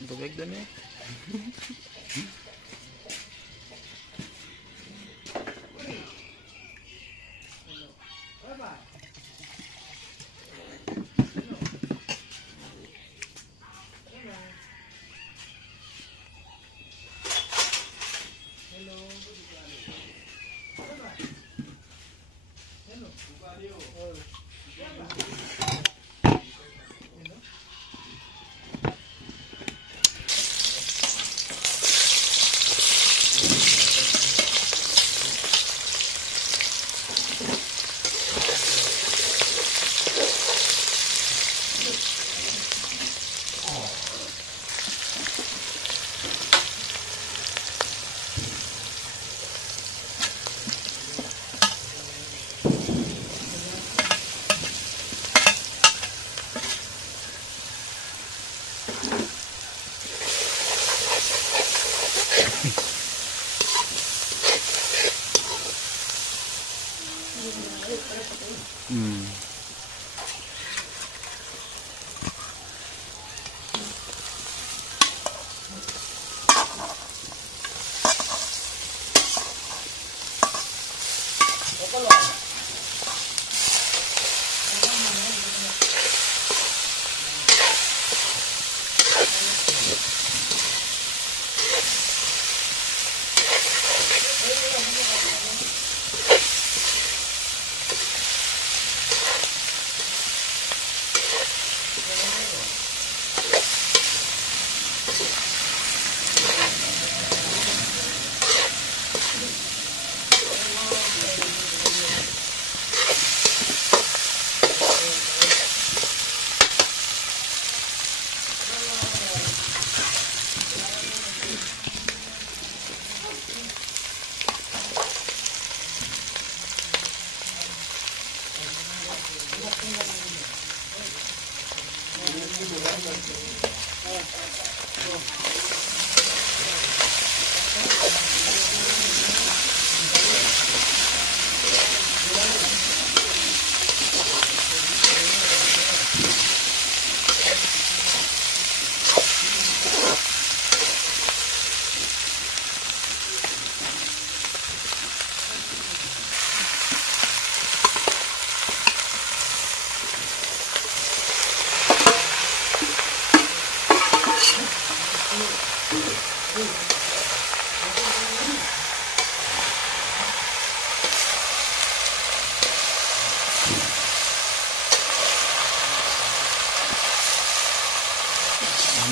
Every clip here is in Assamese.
Bebek doon eh.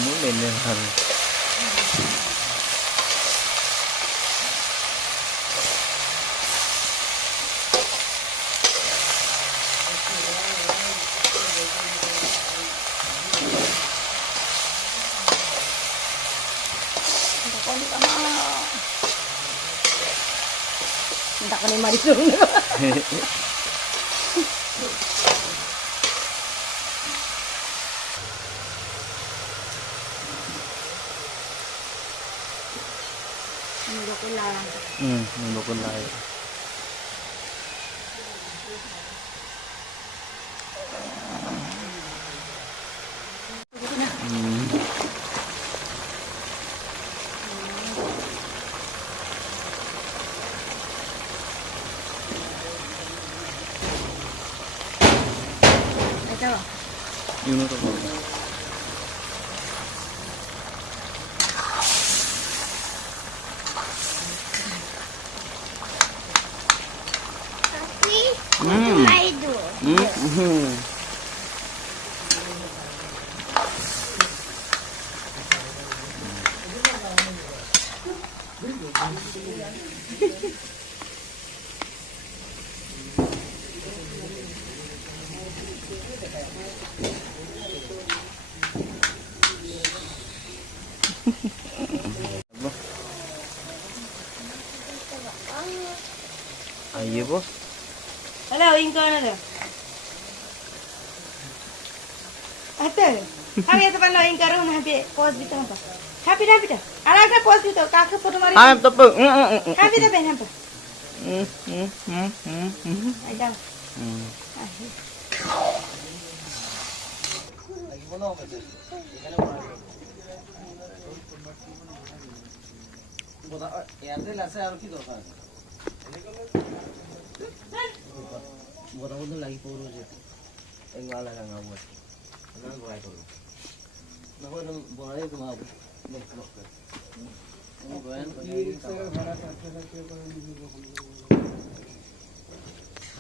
Muốn lên hơn. Minta ka ni Marisol. Niloko lang. Niloko lang. Ito. Yun ito po. Ayo bos. Hello, ingko na do. Ate, kami ito pa lo ingko ro na happy pause bitaw pa. Happy na bitaw. Ala ka pause bitaw ka ka photo mari. Am to po. Happy na ben hampa. Ay daw. Airtel আছে আর কি দরকার বড় বড় লাগি পড়ো যে এগুলা লাগাবো না ঘোরাই করব না হলে বড়াই ঘুমাবো নেক্সট ব্লক আমি গোয়ান করে ভাড়া করতে করে দিবি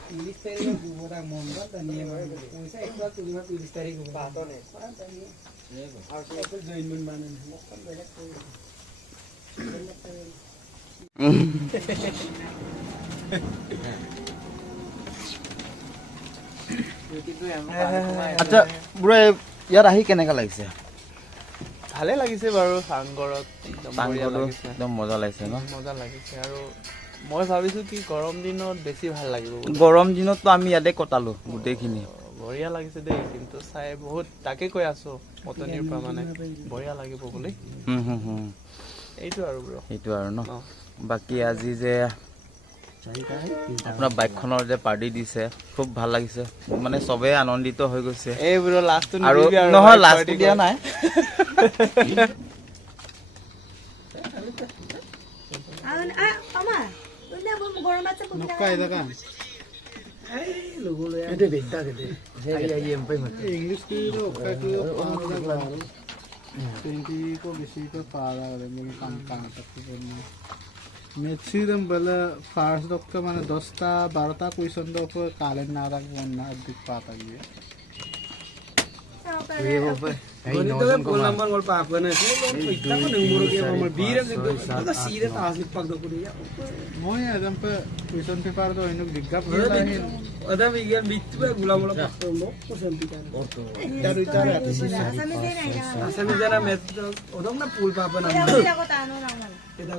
30 তারিখে ঘুমোটা মন্ডা দানিয়ে পয়সা একটু তুলিবা 30 তারিখ পাতো নেই আর সব জয়েন্টমেন্ট বানান মক্কন বেলে আচ্ছা বুঢ়া ইয়াত আহি কেনেকা লাগিছে ভালে লাগিছে বাৰু সাংগৰত একদম বঢ়িয়া লাগিছে একদম মজা লাগিছে ন মজা লাগিছে আৰু মই ভাবিছো কি গৰম দিনত বেছি ভাল লাগিব গৰম দিনততো আমি ইয়াতে কটালো গোটেইখিনি বঢ়িয়া লাগিছে দেই কিন্তু চাই বহুত তাকে কৈ আছো মতনিৰ পৰা মানে বঢ়িয়া লাগিব বুলি এইটো আৰু ব্ৰ সেইটো আৰু ন বাকী আজি যে আপোনাৰ বাইকখনৰ যে পাৰ্টি দিছে খুব ভাল লাগিছে মানে চবে আনন্দিত হৈ গৈছে এই ব্ৰ লাষ্টটো আৰু নহয় লাষ্ট দিয়া নাই আমা ওইনা বল গরম আছে নকাই দাকা এই লগলো এতে বেটা কেতে আই এম পাই মতে इंग्लिश की तो का की पारा 20 को बेसी को पारा मेरे काम तक करना मैक्सिमम बला फास्ट डॉक्टर माने 10টা 12টা क्वेश्चन दो पर कालेन ना राखबो ना दिक पाता ये ये बाबा गणित को नंबर मोर पाप ने इतना को नंबर के हमर बीर तो सीधे तासिक पक दो कुडिया मोय एकदम पे क्वेश्चन पेपर तो इनु दिग्गा पड़ा है अदा विज्ञान बित्तु गुलाम वाला पास तो लो क्वेश्चन पेपर दारू चार आते असमी जरा मैथ ओदम ना पूल पाप ना এটা কথা আনো না এটা